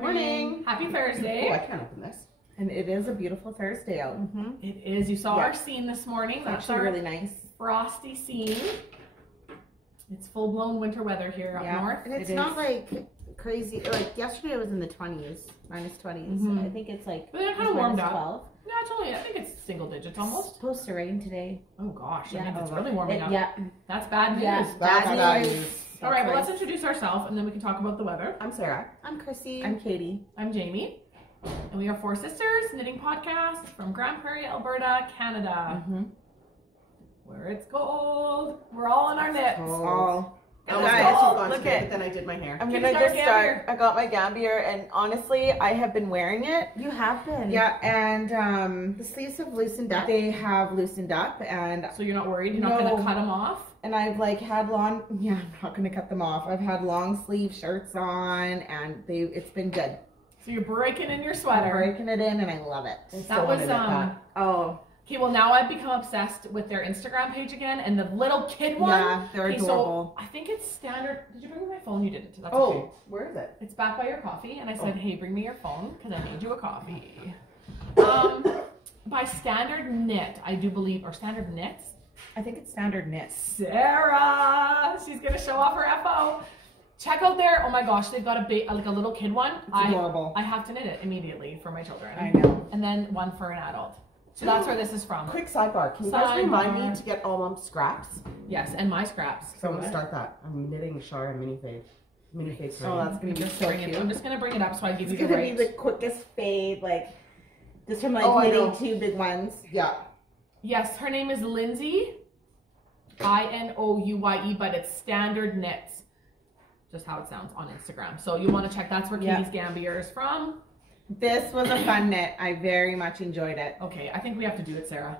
Morning. Happy Thursday. Oh, I can't open this. And it is a beautiful Thursday out. It is. You saw our scene this morning. It's That's actually our really nice. frosty scene. It's full-blown winter weather here up north. And it's not like crazy. Like yesterday it was in the 20s, minus 20s. I think it's like But it kind of warmed up. 12. No, it's only, I think it's single digits almost. It's supposed to rain today. Oh gosh, Yeah. I think it's really warming up. Yeah. That's bad news. Yeah. Bad news. All right, well, let's introduce ourselves and then we can talk about the weather. I'm Sarah. I'm Chrissy. I'm Katie. I'm Jamie. And we are four sisters, knitting podcast from Grande, Prairie, Alberta, Canada. Where it's cold. We're all in our knits. All. Oh, Guys, guys, look look at. at- But then I did my hair. I'm Kitty's gonna got her just start. gambier. I got my gambier, and honestly, I have been wearing it. You have been. Yeah, and the sleeves have loosened up. They have loosened up, and So you're not worried? You're not going to cut them off? I've like had long. Yeah, I'm not gonna cut them off. I've had long sleeve shirts on, and it's been good. So you're breaking in your I'm sweater. breaking it in, and I love it. That was Oh, okay, well now I've become obsessed with their Instagram page again and the little kid one. yeah, they're Okay, adorable. so I think it's standard. Did you bring me my phone? You didn't. That's Oh, okay. where is it? It's back by your coffee, and I said, hey, bring me your phone because I made you a coffee. By Standard Knit, I do believe, or Standard Knits. I think it's standard knits. Sarah, she's gonna show off her FO. Check out their. Oh my gosh, they've got like a little kid one. It's adorable. I have to knit it immediately for my children. I know. And then one for an adult. So that's where this is from. Quick sidebar. Can you guys remind me to get all mom's scraps? Yes, and my scraps. So I'm gonna start that. I'm knitting Shar and mini fade. Oh, that's gonna be so cute. I'm just gonna bring it up so I give It's you the gonna right. be the quickest fade, like just from like I know. knitting two big ones. Yeah. Yes, her name is Lindsay, INOUYE, but it's Standard Knits, just how it sounds on Instagram. So you want to check. That's where Katie's Gambier is from. This was a fun knit. I very much enjoyed it. Okay, I think we have to do it, Sarah.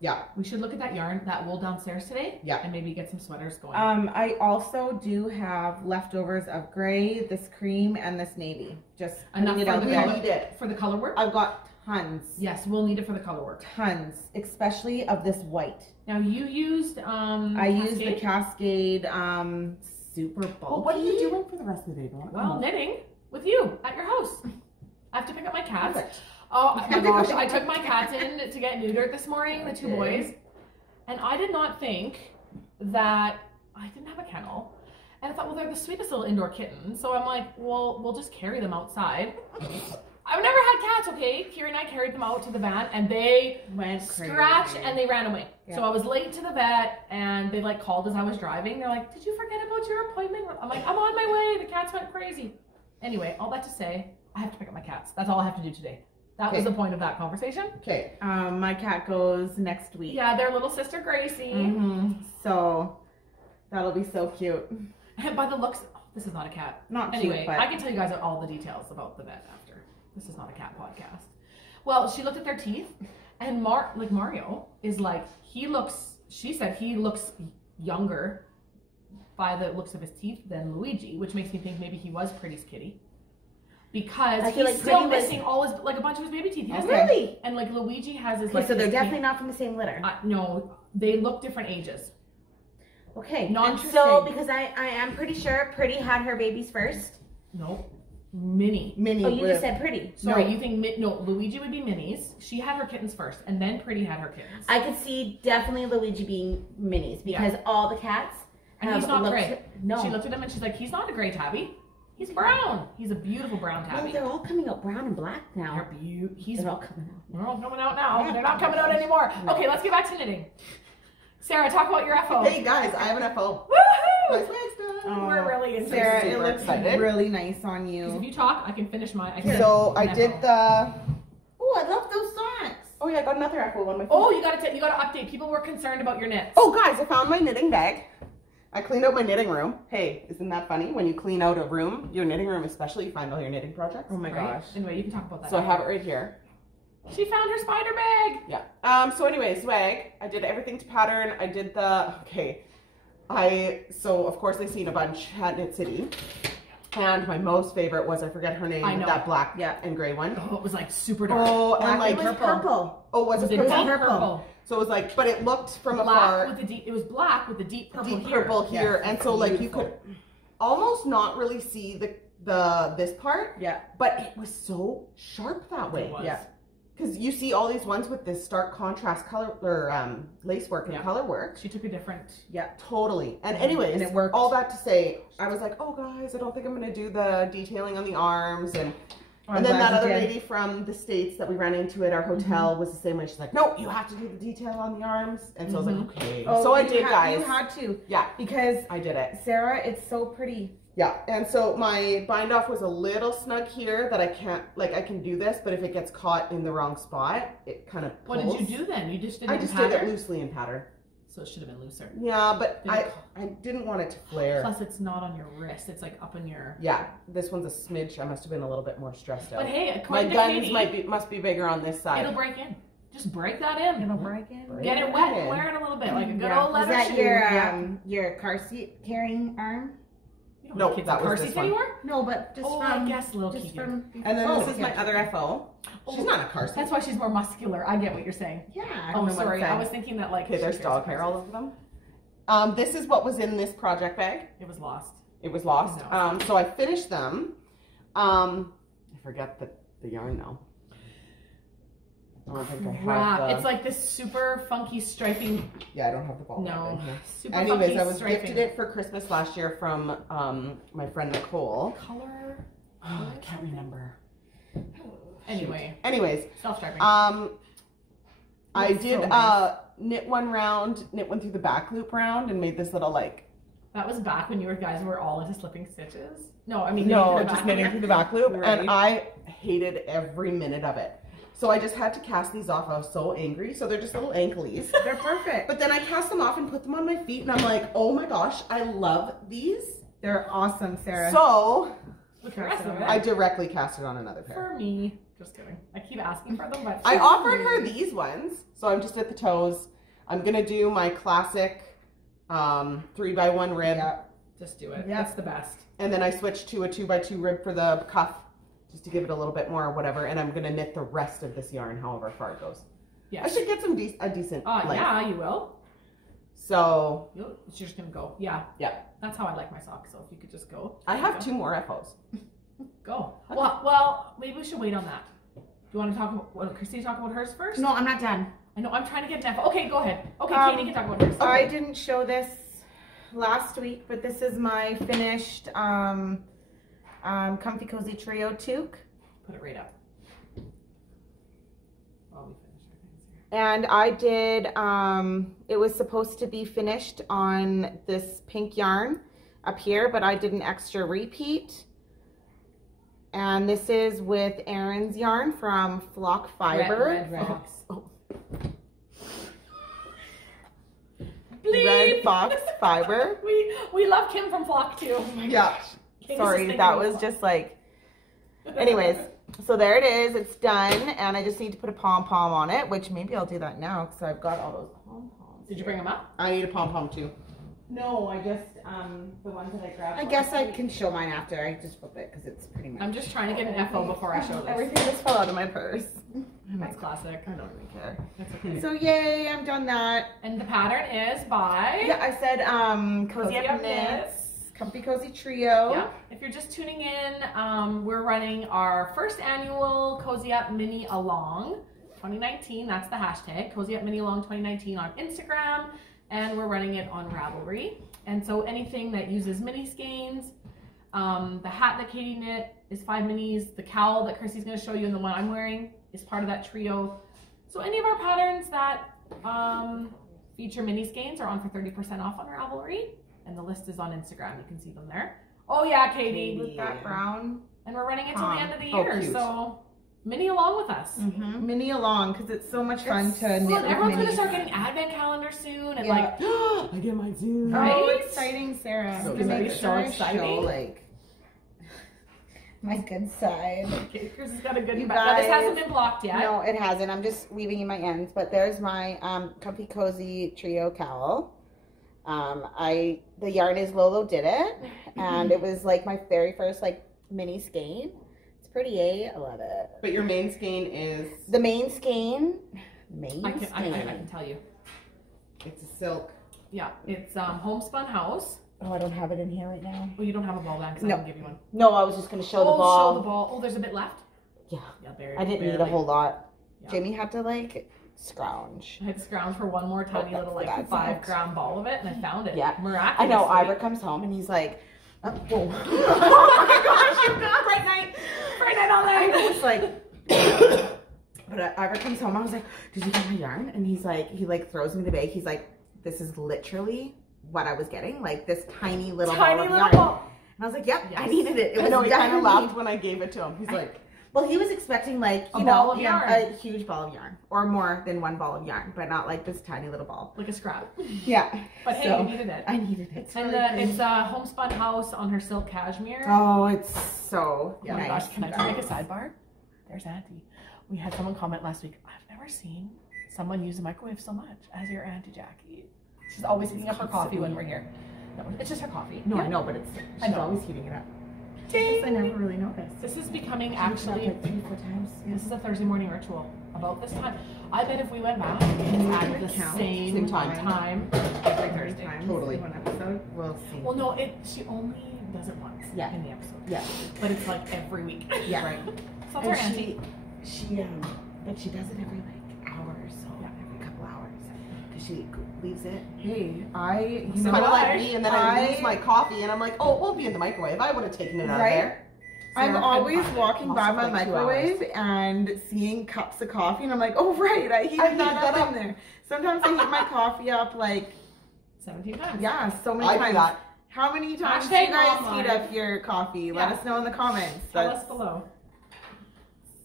Yeah. We should look at that yarn, that wool downstairs today. Yeah. And maybe get some sweaters going. I also do have leftovers of gray, this cream, and this navy. Just Enough putting it for out the there. color, for the color work? I've got tons. Yes, we'll need it for the color work. Tons, especially of this white. Now you used I used the Cascade super bulky. Well, what are you doing for the rest of the day, Dawn? Well, knitting with you at your house. I have to pick up my cats. Perfect. Oh my gosh, I took my cats in to get neutered this morning, the two boys, and I did not think that I didn't have a kennel. And I thought, well, they're the sweetest little indoor kittens. So I'm like, well, we'll just carry them outside. I've never had cats, okay? Kira and I carried them out to the van and they went scratched crazy. and they ran away. Yeah. So I was late to the vet and they like called as I was driving. They're like, did you forget about your appointment? I'm like, I'm on my way. The cats went crazy. Anyway, all that to say, I have to pick up my cats. That's all I have to do today. That was the point of that conversation. Okay. My cat goes next week. Yeah, their little sister Gracie. So that'll be so cute. And by the looks, oh, this is not a cat. Not anyway, cute, but I can tell you guys all the details about the vet after. This is not a cat podcast. Well, she looked at their teeth, and Mario is like, she said he looks younger by the looks of his teeth than Luigi, which makes me think maybe he was Pretty's kitty. Because I feel he's like still Pretty was- missing all his, like a bunch of his baby teeth. He has Really? And like Luigi has his Okay, like. so they're his definitely teeth. not from the same litter. No, they look different ages. Okay. Not and interesting. so because I am pretty sure Pretty had her babies first. Nope. Minnie. Minnie. Oh, you just said Pretty. Sorry, No. you think Luigi would be Minnie's. She had her kittens first, and then Pretty had her kittens. I could see definitely Luigi being minis because all the cats And have he's not looked- gray. No. She looked at him and she's like, he's not a gray tabby. He's brown. He's a beautiful brown Well, tabby. they're all coming out brown and black now. He's They're all coming out. They're all coming out now. They're not coming out anymore. Okay, let's get back to knitting. Sarah, talk about your FO. Hey guys, I have an FO. Woohoo! My swag's done. We're really into Sarah, this. it looks excited. really nice on Because if you. you talk, I can finish mine. So I did the. Oh, I love those socks. Oh yeah, I got another FO on my phone. Oh, you gotta update. People were concerned about your knits. Oh guys, I found my knitting bag. I cleaned out my knitting room. Hey, isn't that funny? When you clean out a room, your knitting room especially, you find all your knitting projects. Oh my Right? gosh. Anyway, you can talk about that. So I have it right here. She found her spider bag. Yeah. So anyway, swag. I did everything to pattern. I did the, so of course I seen a bunch at Knit City. And my most favorite was, I forget her name, I know. that black and gray one. Oh, it was like super dark. Oh, and like It was purple. Oh, was it It purple? deep purple? So it was like, but it looked from Black afar, with the deep. It was black with the deep purple deep here. purple here, Yeah, and so like you beautiful. could almost not really see the this part. Yeah. But it was so sharp that way. It was. Yeah. Because you see all these ones with this stark contrast color or lace work and Yeah. color work. She took a different. Yeah. Totally. And anyways, And it worked. all that to say, I was like, oh guys, I don't think I'm going to do the detailing on the arms. And I'm then glad that you other did. lady from the States that we ran into at our hotel was the same way. She's like, no, you have to do the detail on the arms. And so I was like, okay. Oh, So I you did, guys. You had to. Yeah, Because I did it. Sarah, it's so pretty. Yeah, and so my bind off was a little snug here that I can't, like I can do this, but if it gets caught in the wrong spot, it kind of pulls. What did you do then? You just did it I in just did it pattern? loosely in pattern. So it should have been looser. Yeah, but Did it I didn't want it to flare. Plus, it's not on your wrist. It's like up in your. Yeah, this one's a smidge. I must have been a little bit more stressed out. But hey, My according to guns Katie, must be bigger on this side. it'll break in. Just break that in. It'll break in. Break Get it it wet in. and wear it a little bit, like a good Yeah. old leather Is that shoe. your car seat carrying arm? You don't No, have kids that in car was this seats one. anymore? No, but just Oh, from I guess little just Keegan. from. And then Oh, this is my yeah. other FO. She's not a car seat. That's why she's more muscular. I get what you're saying. Yeah. Oh, know what sorry. I'm I saying. was thinking that like. Okay, there's she dog carries hair a all car over them. This is what was in this project bag. seat. It was lost. It was lost. No. So I finished them. I forget the yarn now. I don't think I have Crap. the... It's like this super funky striping. Yeah, I don't have the ball. No. Here. Super Anyways, funky I was striping. gifted it for Christmas last year from my friend Nicole. Color. I can't remember. Anyway, Anyways, self-striping. I That's did so nice. knit one round, knit one through the back loop round, and made this little like. That was back when you guys were all into slipping stitches. No, I mean No, knitting through the just back. knitting through the back loop, Right. and I hated every minute of it. So I just had to cast these off. I was so angry. So they're just little anklies. They're perfect. But then I cast them off and put them on my feet, and I'm like, oh my gosh, I love these. They're awesome, Sarah. So With the rest of it. I directly cast it on another pair. For me. Just kidding. I keep asking for them, but I offered her these ones, so I'm just at the toes. I'm gonna do my classic 3x1 rib, Yeah. just do it. Yeah. That's the best. and then I switched to a 2x2 rib for the cuff, just to give it a little bit more or whatever. And I'm gonna knit the rest of this yarn, however far it goes. Yeah. I should get some a decent length. Yeah, you will. So You're just gonna go. Yeah. Yeah. That's how I like my socks. So if you could just go. I have 2 more FOs. Go. Well, maybe we should wait on that. Do you want to talk about? Christy, talk about hers first? No, I'm not done. I know. I'm trying to get an FO. Okay, go ahead. Okay, Katie can talk about hers. I didn't show this last week, but this is my finished Comfy Cozy Trio toque. Put it right up. While we finish our things here. And I did, it was supposed to be finished on this pink yarn up here, but I did an extra repeat. And this is with Erin's yarn from Flock Fiber. Red Fox. Red Fox Fiber. We love Kim from Flock too. Oh my Yeah. gosh. Kim's Sorry, just that thinking was of just like, anyways, so there it is. It's done. And I just need to put a pom-pom on it, which maybe I'll do that now because I've got all those pom-poms. Did you bring them up? I need a pom-pom too. No, I just, the ones that I grabbed. I guess I can show mine after. I just flip it because it's pretty much. I'm just trying to get an FO before I show this. Everything just fell out of my purse. That's classic. I don't even care. That's okay. So yay, I'm done that. And the pattern is by. Yeah, I said Cozy Up CozyUpKnits. Knits, Comfy Cozy Trio. Yeah. If you're just tuning in, we're running our first annual Cozy Up MiniAlong 2019. That's the hashtag Cozy Up MiniAlong 2019 on Instagram, and we're running it on Ravelry. And so anything that uses mini skeins, the hat that Katie knit is 5 minis. The cowl that Chrissy's going to show you and the one I'm wearing is part of that trio. So any of our patterns that feature mini skeins are on for 30% off on Ravelry. And the list is on Instagram. You can see them there. Oh yeah, Katie. With that brown. And we're running it till the end of the Oh, year. cute. So mini along with us. Mm-hmm. Mini along because it's so much fun to knit Well, with everyone's minis. gonna start getting advent calendars soon and Yeah. like I get mine soon. Right? Oh, exciting, Sarah. So To make excited. sure I So exciting. show, like, My good side. okay, Chris has got a good You now, this guys- hasn't been blocked yet. No, it hasn't. I'm just weaving in my ends. But there's my Comfy Cozy Trio cowl. The yarn is Lolo Did It, and it was like my very first like mini skein. It's pretty, I love it. But your main skein is The main skein. Main I skein. can tell you. it's a silk. Yeah, it's Homespun House Oh, I don't have it in here right now. Well, you don't have a ball bag because I didn't give you one. No, I was just going to show the ball. Oh, show the ball. Oh, there's a bit left? Yeah. Yeah, barely. I didn't need a whole lot. Yeah. Jamie had to like scrounge. I had to scrounge for one more tiny little like 5-gram ball of it, and I found it. Yeah. Miraculously. I know. Ivor comes home and he's like, oh, whoa. Oh my gosh, you got Friday night all I night. was like, but Ivor comes home. I was like, did you get my yarn? And he's like, he like throws me the bag. He's like, this is literally what I was getting, like this tiny little ball of yarn. Ball. And I was like, yep, Yes. I needed it. It I was know, he kind of definitely- laughed when I gave it to him. He's like, Well, he was expecting like, A you ball know, of yarn. a huge ball of yarn, or more than one ball of yarn, but not like this tiny little ball. Like a scrap. Yeah. But hey, So, you needed it. I needed it. And it's a homespun house on her silk cashmere. Oh, it's so Oh my nice. gosh, can I just make a sidebar? There's Auntie. We had someone comment last week, I've never seen someone use the microwave so much as your Auntie Jackie. She's always heating up her coffee when we're here. No, it's just her coffee. No, Yeah. I know, but it's I she's know. always heating it up. Ding. I never really noticed. This is becoming Actually, actually, like 3-4 times. this is a Thursday morning ritual. About this time, I bet if we went back, it's at the Count. same time every Thursday. Totally. One episode. We'll see. Well, no, she only does it once Yeah. in the episode. Yeah. But it's like every week. Yeah. Right. So that's And our Auntie. she but she does it every like hour or so. Yeah. Every couple hours. Because she leaves it. Hey, you it's know kind of what? like me, and then I lose my coffee, and I'm like, oh, it won't be in the microwave. I would have taken it out Right? of there. I'm So always fine. walking by Also my like 2 microwave and seeing cups of coffee, and I'm like, oh right, I heated that up in there. Sometimes I heat my coffee up like, 17 times. yeah, so many I do times. that. How many times do Hashtag you guys mom heat life. up your coffee? Let Yeah. us know in the comments. Tell us below.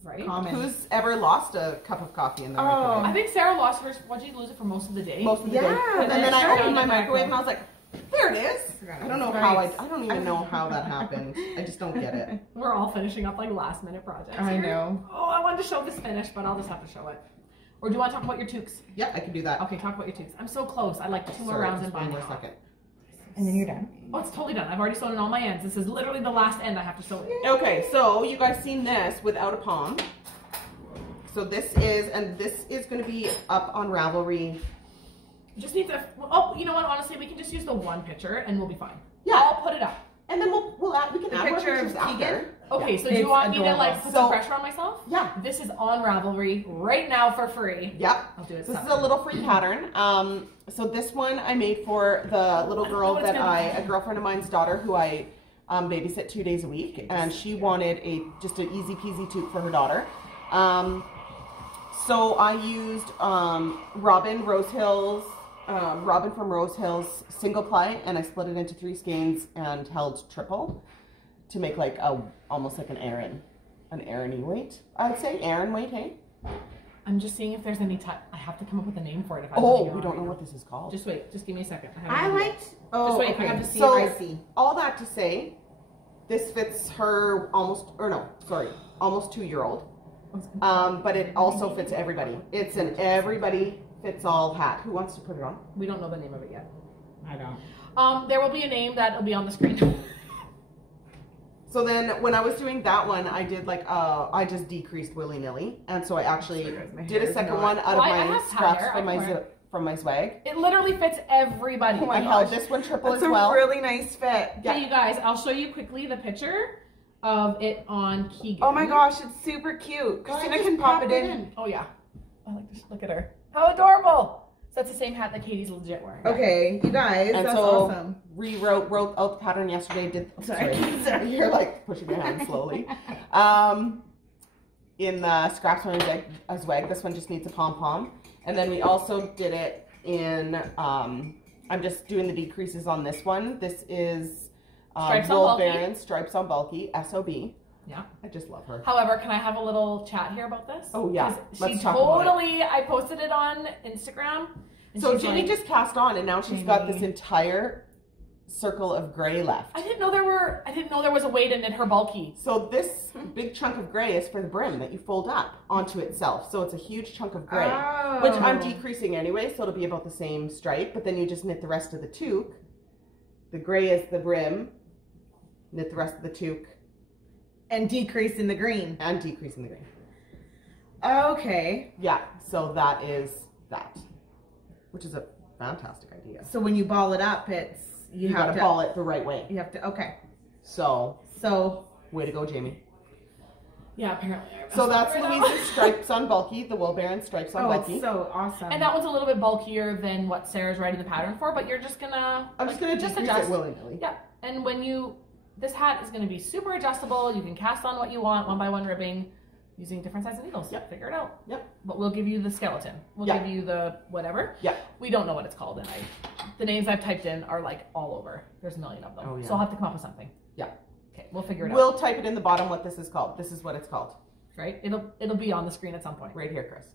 Right? Comments. Who's ever lost a cup of coffee in the Oh. microwave? I think Sarah lost hers. What did you lose it for most of the day? Most of the day. Yeah, And then that's I right. opened my In the microwave, and I microwave. was like, there it is. I don't know Right. how I don't even know how that happened. I just don't get it. We're all finishing up like last minute projects. I here. know. Oh, I wanted to show this finish, but I'll just have to show it. Or do you want to talk about your toques? Yeah, I can do that. Okay, talk about your toques. I'm so close. I like 2 more Sorry, rounds just and one bind more it off. second. And then you're done. Oh, it's totally done. I've already sewn in all my ends. This is literally the last end I have to sew in. Okay, so you guys seen this without a palm. So this is going to be up on Ravelry. Just needs a. Oh, you know what? Honestly, we can just use the one picture and we'll be fine. Yeah. I'll put it up. And then we can The add more picture of pictures after. Keegan? Okay, so do It's you want me to like adorable. put So- some pressure on myself? Yeah. This is on Ravelry right now for free. Yep. I'll do it. This is separate. a little free pattern. So this one I made for the little I don't know girl what it's that gonna be. a girlfriend of mine's daughter who I babysit 2 days a week, and she wanted just an easy peasy toque for her daughter. So I used Robin from Rose Hills single ply, and I split it into 3 skeins and held triple to make like almost like an Aran-y weight. I would say Aran weight, hey? I'm just seeing if there's any I have to come up with a name for it. If I Oh, don't we know. don't know what this is called. Just wait. Just give me a second. I liked. Oh, Just wait, I okay. have to see So- if I see. All that to say, this fits her almost 2-year-old. But it also fits everybody. It's an everybody fits all hat. Who wants to put it on? We don't know the name of it yet. I don't. There will be a name that will be on the screen. So then when I was doing that one, I did like, I just decreased willy-nilly. And so I actually Sorry, guys, my did hair a is second not- one out Well, of I my have pat scraps hair. I can wear from my swag. It literally fits everybody. Oh my I held gosh. this one triple That's as a well. really nice fit. Yeah. Hey, you guys, I'll show you quickly the picture of it on Keegan. Oh my gosh, it's super cute. Christina can pop it in. Oh yeah. I like to look at her. How adorable! So that's the same hat that Katie's legit wearing. Okay, you guys, And that's so awesome. wrote out the pattern yesterday. Sorry. You're like pushing your hand slowly. In the scraps one a swag. This one just needs a pom-pom. And then we also did it in, I'm just doing the decreases on this one. This is Stripes on Wool Bulky. Baron, Stripes on Bulky, SOB. Yeah. I just love her. However, can I have a little chat here about this? Oh, yeah. 'Cause Let's she talk about it. totally, I posted it on Instagram. And So she's Ginny like, just cast on, and now she's got this Ginny. entire circle of gray left. I didn't know there was a way to knit her bulky. So this big chunk of gray is for the brim that you fold up onto itself. So it's a huge chunk of gray, Oh. which I'm decreasing anyway, so it'll be about the same stripe. But then you just knit the rest of the toque. The gray is the brim. Knit the rest of the toque And decrease in the green. and decrease in the green. Okay. Yeah, so that is that, which is a fantastic idea. So when you ball it up, You gotta ball it the right way. You have to. Okay. So So way to go, Jamie. Yeah, apparently. So that's Louise's stripes on bulky, the Wool Baron stripes on bulky. so awesome. And that one's a little bit bulkier than what Sarah's writing the pattern for, but you're just gonna. I'm just gonna decrease it willy-nilly. Yeah, and when this hat is gonna be super adjustable. You can cast on what you want, 1x1 ribbing, using different sizes of needles. Yep, figure it out. Yep. But we'll give you the skeleton. We'll give you the whatever. Yeah. We don't know what it's called, and the names I've typed in are like all over. There's a million of them. Oh, yeah. So I'll have to come up with something. Yeah. Okay, we'll figure it out. We'll type it in the bottom what this is called. This is what it's called. Right? It'll be on the screen at some point. Right here, Chris.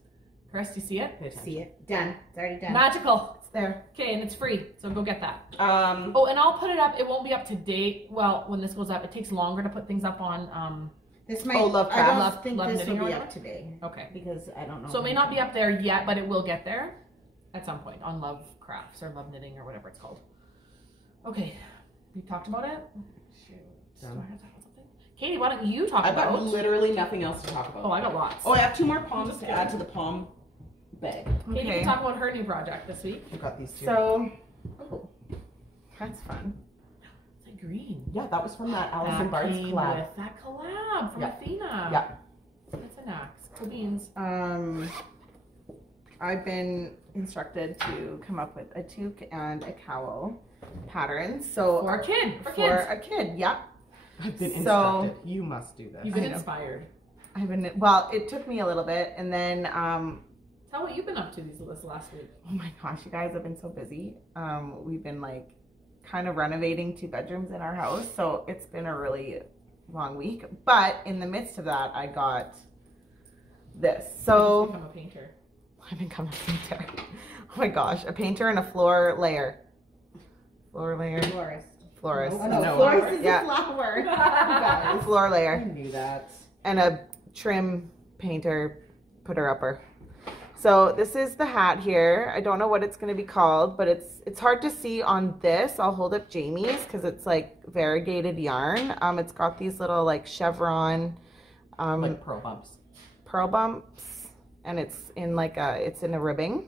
Chris, do you see it? See it. Done. It's already done. Magical. it's there. Okay, and it's free, so go get that. Um, Oh, and I'll put it up. It won't be up to date. Well, when this goes up, it takes longer to put things up on. This might. Love I Craft. don't think Love this Knitting will or be up whatever? today Okay. because I don't know. So it may not be up there yet, but it will get there at some point on Love Crafts or Love Knitting or whatever it's called. Okay, we talked about it. Shoot. Do I have to talk about something? Katie, why don't you talk I've got about? literally nothing else to talk about. Oh, I got lots. Oh, I have 2 more palms Just to add to the palm bag. Katie Okay. can talk about her new project this week. I've got these 2. So Oh, that's fun. it's like green. Yeah, that was from that Alison That Bart's came collab. with that collab from Yeah. Athena. Yeah. That's an axe. Cool beans. I've been instructed to come up with a toque and a cowl pattern. So For a kid. For for kids. a kid, yep. I've been So- instructed. You must do this. You've been inspired. I've been well. It took me a little bit, and then Tell what you've been up to this last week. oh my gosh, you guys have been so busy. We've been like kind of renovating 2 bedrooms in our house, so it's been a really long week. But in the midst of that, I got this. So Become a painter. I've become a painter. Oh my gosh, a painter and a floor layer. Floor layer. Florist. Florist. Oh no, No. florist is Yeah. a flower. You A guys. floor I layer. knew that. And a trim painter putter upper. So this is the hat here. I don't know what it's going to be called, but it's hard to see on this. I'll hold up Jamie's because it's like variegated yarn. It's got these little like chevron Like pearl bumps. pearl bumps, and it's in a ribbing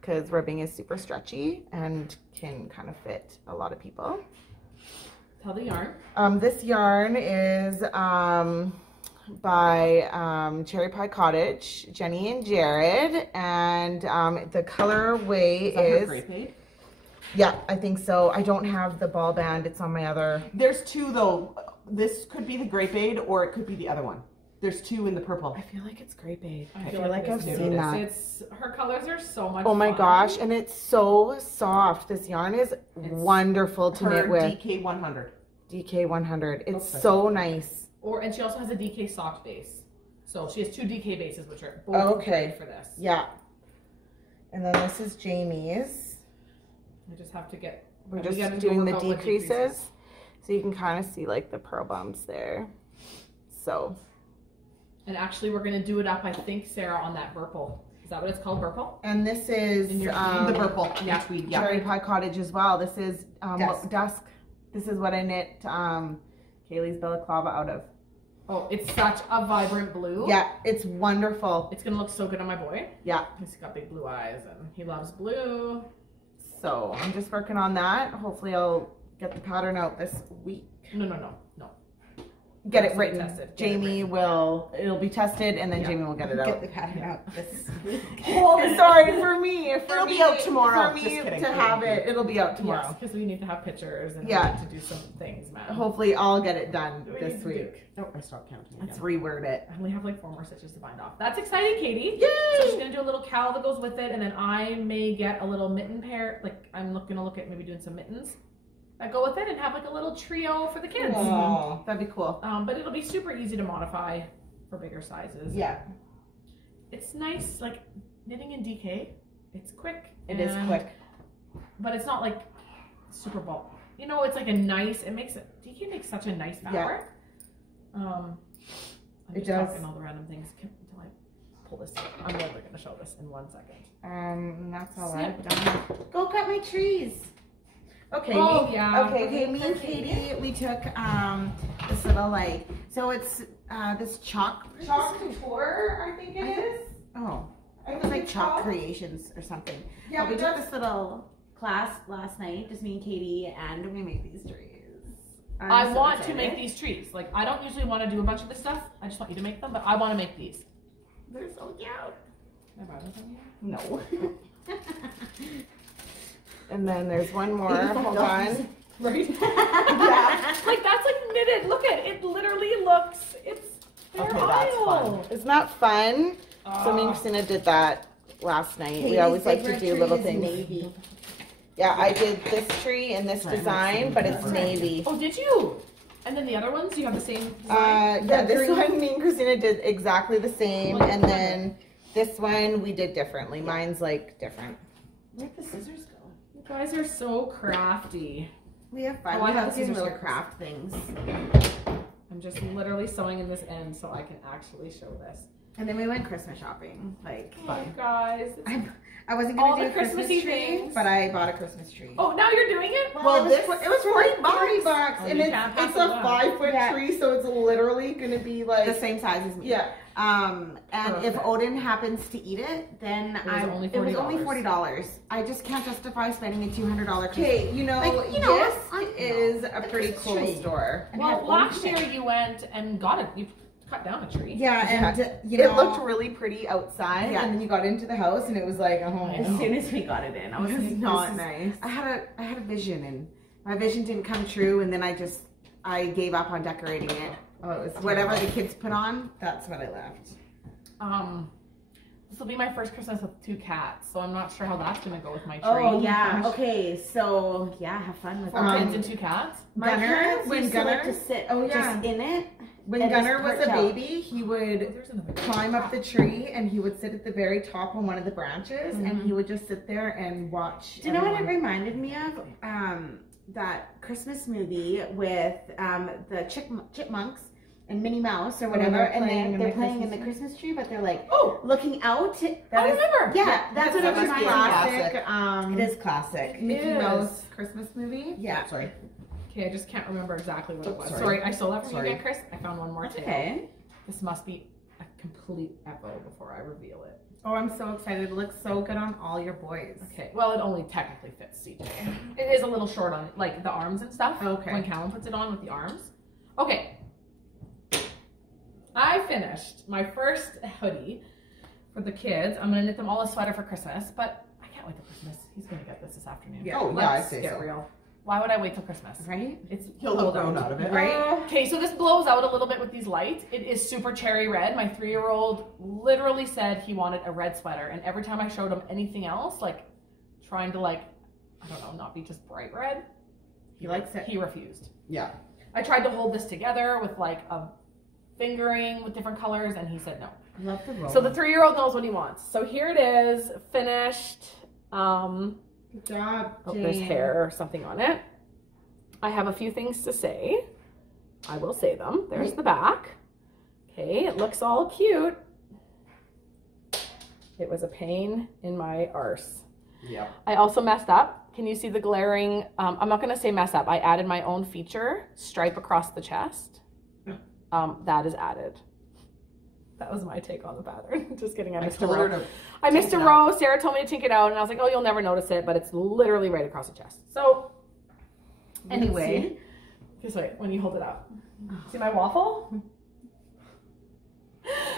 because ribbing is super stretchy and can kind of fit a lot of people. Tell the yarn. This yarn is by Cherry Pie Cottage, Jenny and Jared, and the colorway Is that her is grape aid? yeah, I think so. I don't have the ball band; it's on my other. There's 2 though. This could be the grape aid or it could be the other one. There's 2 in the purple. I feel like it's grape aid. I feel like it I've is too. seen that. It's her colors are so much. Oh my fun. gosh, and it's so soft. This yarn is wonderful to Her knit with. DK100. DK100. It's Okay. so nice. And she also has a DK sock base. So she has 2 DK bases, which are both Okay. great for this. Yeah. And then this is Jamie's. I just have to get. We're we just gotta doing the work out what decreases. So you can kind of see like the pearl bumps there. So And actually, we're gonna do it up. I think Sarah on that purple. Is that what it's called, purple? and this is In your- The purple. Yeah. Tweed. Yeah. Cherry Pie Cottage as well. This is Dusk. dusk. This is what I knit Kaylee's balaclava out of. Oh, it's such a vibrant blue. Yeah, it's wonderful. It's gonna look so good on my boy. Yeah. He's got big blue eyes and he loves blue. So I'm just working on that. Hopefully I'll get the pattern out this week. No. Get Has it to be written. tested. Get it Jamie it'll be tested and then Yeah. Jamie will get it Get out. the pattern out this week. Sorry for me. It'll be out tomorrow. For me Just kidding. to have it, it'll be out tomorrow. Yes, because we need to have pictures and Yeah. we need to do some things, man. Hopefully I'll get it done We need this to week. do- Oh, I stopped counting. Let's again. reword it. I only have like 4 more stitches to bind off. That's exciting, Katie. Yay! So she's gonna do a little cowl that goes with it, and then I may get a little mitten pair. Like I'm gonna look at maybe doing some mittens that go with it, and have like a little trio for the kids. Aw, that'd be cool. But it'll be super easy to modify for bigger sizes. Yeah, It's nice, like knitting in DK. It's quick. it is and- quick. But it's not like super bulk. You know, it's like a nice. DK makes such a nice fabric. I'm It just does. talking all the random things until I pull this. I'm never gonna show this in 1 second. That's all Snip. I've done. Go cut my trees. Okay. Oh, yeah. Okay. Me and Katie, we took this little like so it's this chalk couture, I think it is. Oh, I it was think like it's Chalk called. Creations or something. Yeah, we we took got this little class last night, just me and Katie, and we made these trees. I want to make these trees. Like, I don't usually want to do a bunch of this stuff. I just want you to make them, but I want to make these. They're so cute. Can I buy them from you? No. And then there's one more. Hold on. Right? Yeah. Like, that's like knitted. Look at it. It literally looks, it's their Okay, that's aisle. It's not fun. So me and Christina did that last night. We always like to do little things. Navy. Yeah, I did this tree in this design, but it's navy. Oh, did you? And then the other ones, you have the same design? Yeah, this one me and Christina did exactly the same, and then this one we did differently. Mine's like different. Where'd the scissors go? You guys are so crafty. We have fun. Oh, I We have have doing scissors little here. craft things. I'm just literally sewing in this end so I can actually show this. And then we went Christmas shopping. Like, Oh, you guys. I wasn't All gonna do the a Christmas Christmassy tree, things. but I bought a Christmas tree. Oh, now you're doing it? Well, it was 40 bucks, Oh, and you can't pass it's it a up. 5-foot Yeah. tree, so it's literally gonna be The like same size as me. yeah. And if Perfect. Odin happens to eat it, then was only it was only $40. $40. I just can't justify spending a $200 Okay, you know, Like, you know, this is a pretty Christmas cool tree. store. And Well, have last Odin. year you went and got it. You cut down a tree. Yeah, and you know, It looked really pretty outside, Yeah. and then you got into the house, and it was like, oh, as soon as we got it in, I was this like, is not this is- nice. I had a vision, and my vision didn't come true, and then I gave up on decorating it. Oh, it was Whatever terrible. the kids put on, that's what I left. This will be my first Christmas with 2 cats, so I'm not sure how that's gonna go with my tree. Oh yeah. gosh. Okay, so yeah, have fun with 4 that. kids and 2 cats. My parents, when used to like Gunner, to sit oh, yeah. just in it. when and Gunner just was perch a out. baby, he would There's another climb up the tree, and he would sit at the very top on one of the branches, and he would just sit there and watch. Do you know what it everyone. reminded me of? That Christmas movie with the chipmunks and Minnie Mouse or whatever, they're and playing in they're the playing in Christmas the Christmas tree, but they're like Oh, looking out. I remember. Yeah, that's what it That was reminds me of. classic. It is classic. Mickey It Mouse is. Christmas movie. Yeah. Sorry. Okay, I just can't remember exactly what it was. Sorry. Sorry, I stole that from you Sorry. again, Chris. I found one more tail. Okay. This must be a complete echo before I reveal it. Oh, I'm so excited! It looks so good on all your boys. Okay, well, it only technically fits CJ. It is a little short on like the arms and stuff. Okay. When Callum puts it on with the arms. Okay. I finished my first hoodie for the kids. I'm gonna knit them all a sweater for Christmas, but I can't wait till Christmas. He's gonna get this afternoon. Yeah. Oh, yeah, I Let's say get so. real. Why would I wait till Christmas? Right? It's He'll cold have grown out of it. Right? Okay, so this blows out a little bit with these lights. It is super cherry red. My 3-year-old literally said he wanted a red sweater, and every time I showed him anything else, like trying to I don't know, not be just bright red, He likes it. he refused. Yeah. I tried to hold this together with like a fingering with different colors, and he said no. I love the roll. So the 3-year-old knows what he wants. So here it is, finished. Good job, Oh, Jane. there's hair or something on it. I have a few things to say. I will say them. There's the back. Okay, it looks all cute. It was a pain in my arse. Yeah. I also messed up. Can you see the glaring, I'm not gonna say mess up. I added my own feature, stripe across the chest. That is added. That was my take on the pattern. Just kidding, I missed a told her row. to I missed a tink it row. Sarah told me to tink it out, and I was like, oh, you'll never notice it, but it's literally right across the chest. So, anyway, just wait, when you hold it up. See my waffle?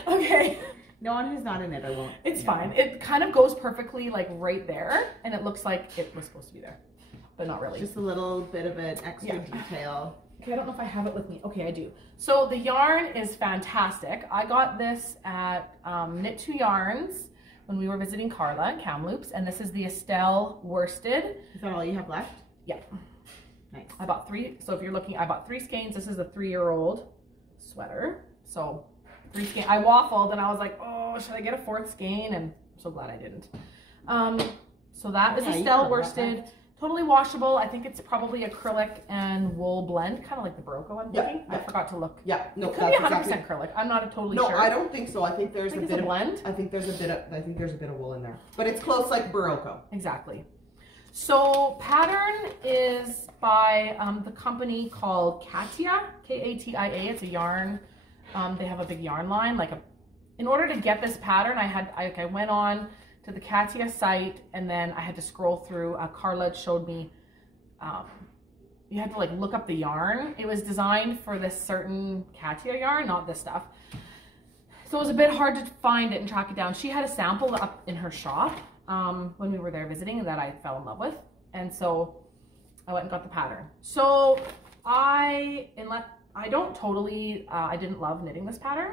Okay, No one who's not in it, I won't. it's fine. It kind of goes perfectly like right there, and it looks like it was supposed to be there, but not really. Just a little bit of an extra Yeah. detail. Okay, I don't know if I have it with me. Okay, I do. So the yarn is fantastic. I got this at Knit 2 Yarns when we were visiting Carla in Kamloops, and this is the Estelle worsted. Is that all you have left? Yeah. Nice. I bought 3, so if you're looking, I bought 3 skeins. This is a 3-year-old sweater. So 3 skein. I waffled and I was like, oh, should I get a 4th skein? And I'm so glad I didn't. So that is Yeah, you Estelle could have worsted. Totally washable. I think it's probably acrylic and wool blend, kind of like the Barocco I'm Yeah, thinking. I yeah. forgot to look. Yeah. No, It could be 100% exactly. acrylic. I'm not totally No, sure. I don't think so. I think there's I think a it's bit a of blend. I think there's a bit of wool in there. But it's close like Barocco. Exactly. So pattern is by the company called Katia, K-A-T-I-A. It's a yarn. They have a big yarn line. In order to get this pattern, I went on to the Katia site, and then I had to scroll through. Carla showed me, you had to like look up the yarn. It was designed for this certain Katia yarn, not this stuff. So it was a bit hard to find it and track it down. She had a sample up in her shop when we were there visiting that I fell in love with. And so I went and got the pattern. So I didn't love knitting this pattern.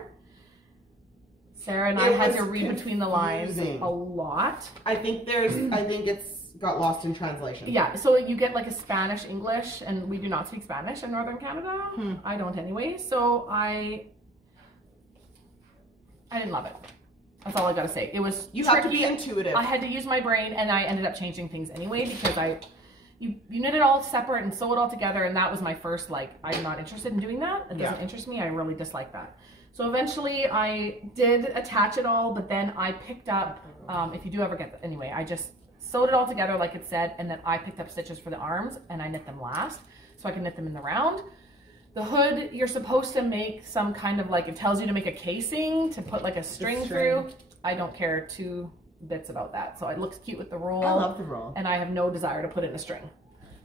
Sarah and I had to read between the lines a lot. I think it's got lost in translation. Yeah, so you get like a Spanish English, and we do not speak Spanish in Northern Canada. I don't anyway. So I didn't love it. That's all I gotta say. It was You tricky. have to be intuitive. I had to use my brain, and I ended up changing things anyway because you knit it all separate and sew it all together, and that was my first like, I'm not interested in doing that. It doesn't interest me. I really dislike that. So eventually I did attach it all, but then I picked up, if you do ever get that, anyway, I just sewed it all together like it said, and then I picked up stitches for the arms, and I knit them last, so I can knit them in the round. The hood, you're supposed to make some kind of like, it tells you to make a casing to put like a string through. I don't care 2 bits about that. So it looks cute with the roll. I love the roll. And I have no desire to put in a string.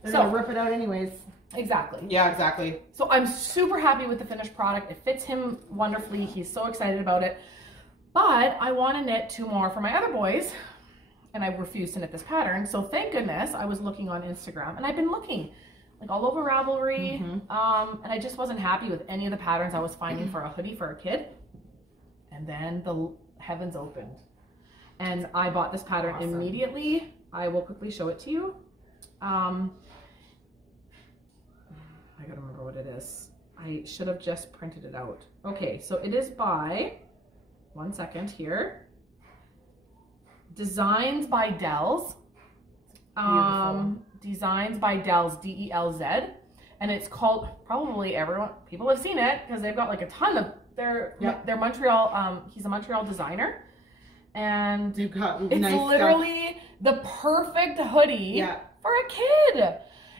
They're gonna rip it out anyways. Exactly. Yeah, exactly. So I'm super happy with the finished product. It fits him wonderfully. He's so excited about it. But I want to knit 2 more for my other boys, and I refuse to knit this pattern. So thank goodness I was looking on Instagram, and I've been looking like all over Ravelry, and I just wasn't happy with any of the patterns I was finding for a hoodie for a kid. And then the heavens opened, and I bought this pattern immediately. I will quickly show it to you. I gotta remember what it is. I should have just printed it out. Okay, so it is by, one second here, Designs by Dells. Designs by Dells, D-E-L-Z. And it's called, probably people have seen it because they've got like a ton of, they're Montreal, he's a Montreal designer. And You've got it's nice literally the perfect hoodie for a kid.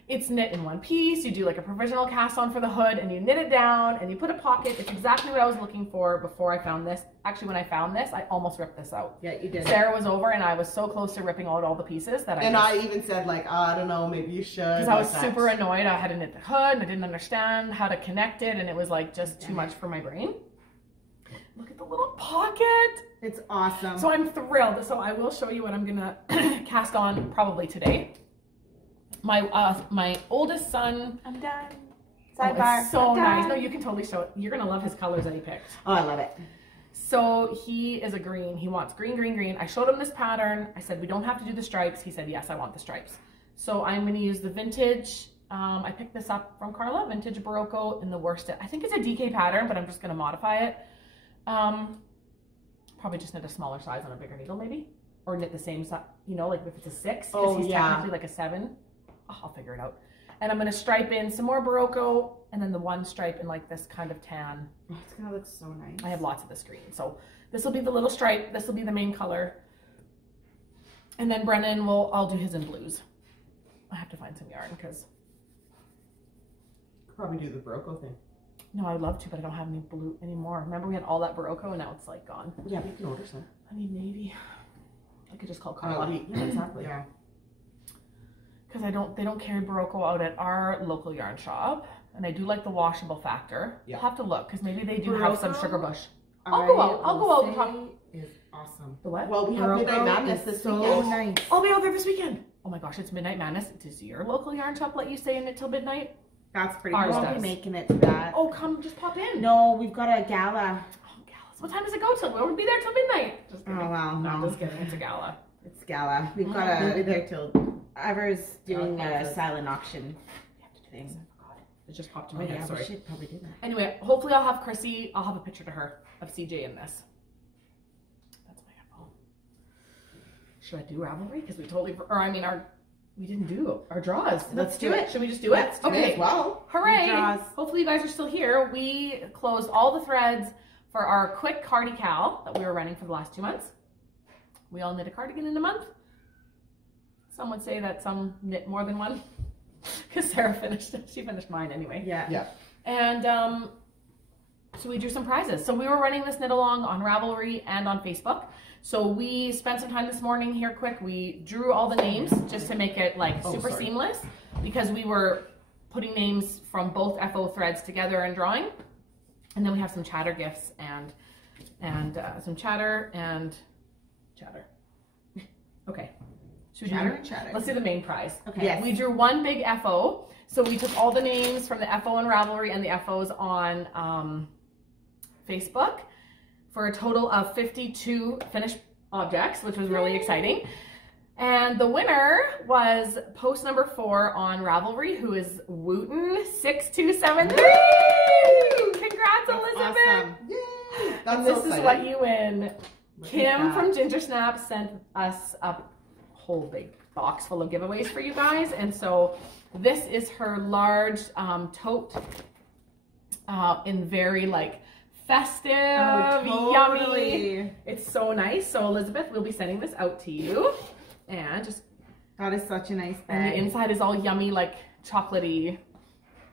It's knit in one piece. You do like a provisional cast on for the hood, and you knit it down, and you put a pocket. It's exactly what I was looking for before I found this. Actually, when I found this, I almost ripped this out. Yeah, you did. Sarah was over, and I was so close to ripping out all the pieces that I even said like, I don't know, maybe you should. Because I was super annoyed. I had to knit the hood, and I didn't understand how to connect it, and it was like just too much for my brain. Look at the little pocket. It's awesome. So I'm thrilled. So I will show you what I'm gonna cast on probably today. My oldest son. I'm done. Sidebar. It's so nice. No, you can totally show it. You're gonna love his colors that he picked. Oh, I love it. So he is a green. He wants green, green, green. I showed him this pattern. I said, we don't have to do the stripes. He said, yes, I want the stripes. So I'm gonna use the vintage. I picked this up from Carla, vintage Barocco in the worsted. I think it's a DK pattern, but I'm just gonna modify it. Probably just knit a smaller size on a bigger needle maybe. Or knit the same size, you know, like if it's a 6, because he's technically like a 7. Oh, I'll figure it out. And I'm gonna stripe in some more Barocco, and then the one stripe in like this kind of tan. Oh, it's gonna look so nice. I have lots of this green. So this will be the little stripe. This will be the main color. And then Brennan I'll do his in blues. I have to find some yarn because. Probably do the Barocco thing. No, I would love to, but I don't have any blue anymore. Remember we had all that Barocco and now it's like gone. Yeah, but you can order some. I need navy. I could just call Carla. Yeah, exactly. Yeah. Because they don't carry Barocco out at our local yarn shop. And I do like the washable factor. Yeah. I'll have to look because maybe they do have some sugar bush. I'll go out and talk. Is awesome. The what? Well, we have Midnight Madness this weekend. Nice. I'll be out there this weekend. Oh my gosh, it's Midnight Madness. Does your local yarn shop let you stay in it till midnight? That's pretty Ours cool. does. We'll be making it to that. Oh, come, just pop in. No, we've got a gala. Oh, galas. What time does it go till? We'll be there till midnight. Just Oh, kidding. wow. No, No. just kidding. It's a gala. It's gala. We've got We'll be a, there till. Ever's doing Oh, a silent auction thing. I forgot. It just popped in Oh my head. yeah, we Sorry. should probably do that. Anyway, hopefully I'll have Chrissy. I'll have a picture to her of CJ in this. That's my phone. Should I do Ravelry? Because we totally, we didn't do our draws. Let's do it. Should we just do it? Okay. As well. Hooray! Draws. Hopefully you guys are still here. We closed all the threads for our quick cardical that we were running for the last 2 months. We all knit a cardigan in a month. Some would say that some knit more than one because Sarah finished it. She finished mine anyway. Yeah. Yeah. And so we drew some prizes. So we were running this knit along on Ravelry and on Facebook. So we spent some time this morning here quick. We drew all the names just to make it like super seamless, because we were putting names from both FO threads together and drawing. And then we have some chatter gifts and some chatter and chatter. Okay. Should we Chatter and chatter. Let's do the main prize. Okay. Yes. We drew one big FO. So we took all the names from the FO and Ravelry and the FOs on Facebook for a total of 52 finished objects, which was really exciting. And the winner was post number 4 on Ravelry, who is Wooten6273. Congrats, Elizabeth. Awesome. Yay. That's And this so is exciting. what you win. Look at Kim that. from Ginger Snap sent us a whole big box full of giveaways for you guys. And so this is her large tote in very like festive, yummy. It's so nice. So Elizabeth, we'll be sending this out to you. And just, That is such a nice and the bag. inside is all yummy, like chocolatey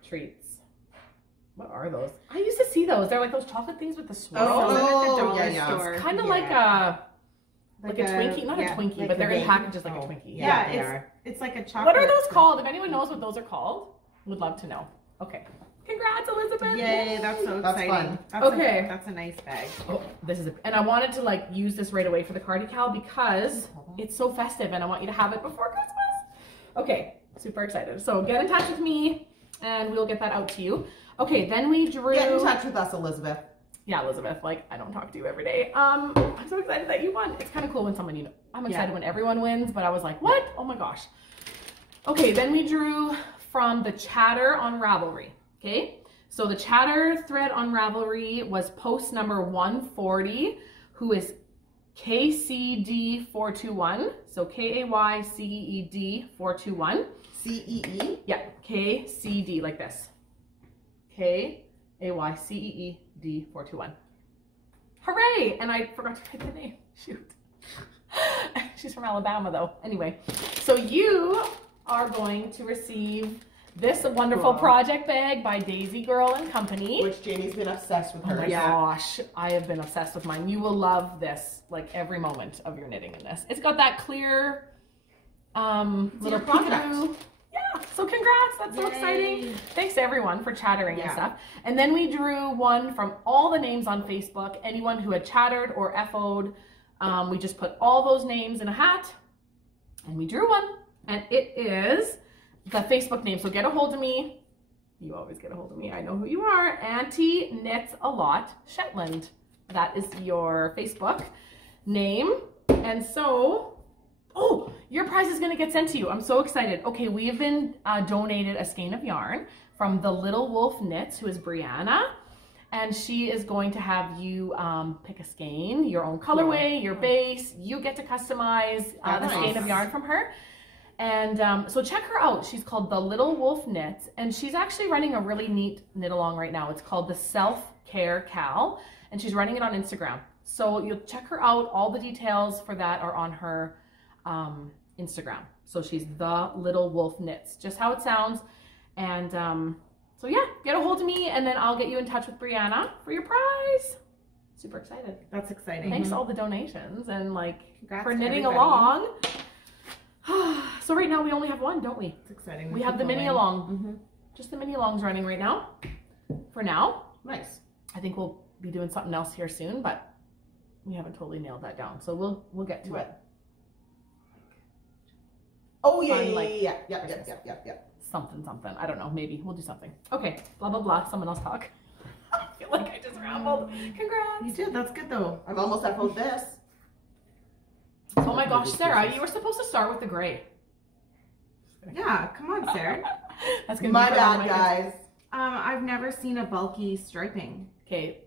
treats. What are those? I used to see those. They're like those chocolate things with the swirls. Oh, at the yeah. dollar store. Kind of like a Twinkie, not yeah, a Twinkie, like but they're a in big- packages like a Oh. Twinkie. Yeah, they are. it's like a chocolate. What are those called? If anyone knows what those are called, would love to know. Okay. Congrats, Elizabeth. Yay, that's so That's exciting. fun. That's Okay. that's a nice bag. Oh, this is and I wanted to like use this right away for the cardical because it's so festive and I want you to have it before Christmas. Okay, super excited. So get in touch with me and we'll get that out to you. Okay, then we drew. Get in touch with us, Elizabeth. Yeah, Elizabeth, like I don't talk to you every day. I'm so excited that you won. It's kind of cool when someone, you know, I'm excited when everyone wins, but I was like, what? Oh my gosh. Okay, then we drew from the chatter on Ravelry. Okay, so the chatter thread on Ravelry was post number 140, who is KCD421. So KAYCEED 421. CEE. Yeah, KCD like this. KAYCEED 421. Hooray! And I forgot to write the name. Shoot. She's from Alabama though. Anyway, so you are going to receive this wonderful project bag by Daisy Girl and Company. Which Jamie's been obsessed with Oh her. my gosh, I have been obsessed with mine. You will love this, like every moment of your knitting in this. It's got that clear little your project. peek-through. Yeah, so congrats, that's so exciting. Thanks to everyone for chattering and stuff. And then we drew one from all the names on Facebook, anyone who had chattered or FO'd. We just put all those names in a hat and we drew one. And it is the Facebook name. So get a hold of me. You always get a hold of me. I know who you are. Auntie Knits a Lot Shetland. That is your Facebook name. And so, oh, your prize is going to get sent to you. I'm so excited. Okay, we have been donated a skein of yarn from the Little Wolf Knits, who is Brianna. And she is going to have you pick a skein, your own colorway, your base. You get to customize the skein of yarn from her. And so check her out. She's called the Little Wolf Knits, and she's actually running a really neat knit along right now. It's called the Self-Care Cal, and she's running it on Instagram. So you'll check her out. All the details for that are on her Instagram. So she's the Little Wolf Knits, just how it sounds. And so yeah, get a hold of me, and then I'll get you in touch with Brianna for your prize. Super excited. That's exciting. Thanks to all the donations and like Congrats for to knitting everybody. along. So right now we only have one, don't we? It's exciting. We have the MiniAlong. Just the MiniAlong's running right now. For now. Nice. I think we'll be doing something else here soon, but we haven't totally nailed that down. So we'll get to it. Oh yeah, Fun, yeah, like, yeah, yeah. Something. I don't know. Maybe we'll do something. Okay. Blah blah blah. Someone else talk. I feel like I just rambled. Congrats. You did. That's good though. I'm almost at home this. Oh my gosh, Sarah, you were supposed to start with the gray. Yeah. Come on, Sarah. That's gonna My be bad, guys. I've never seen a bulky striping. Okay.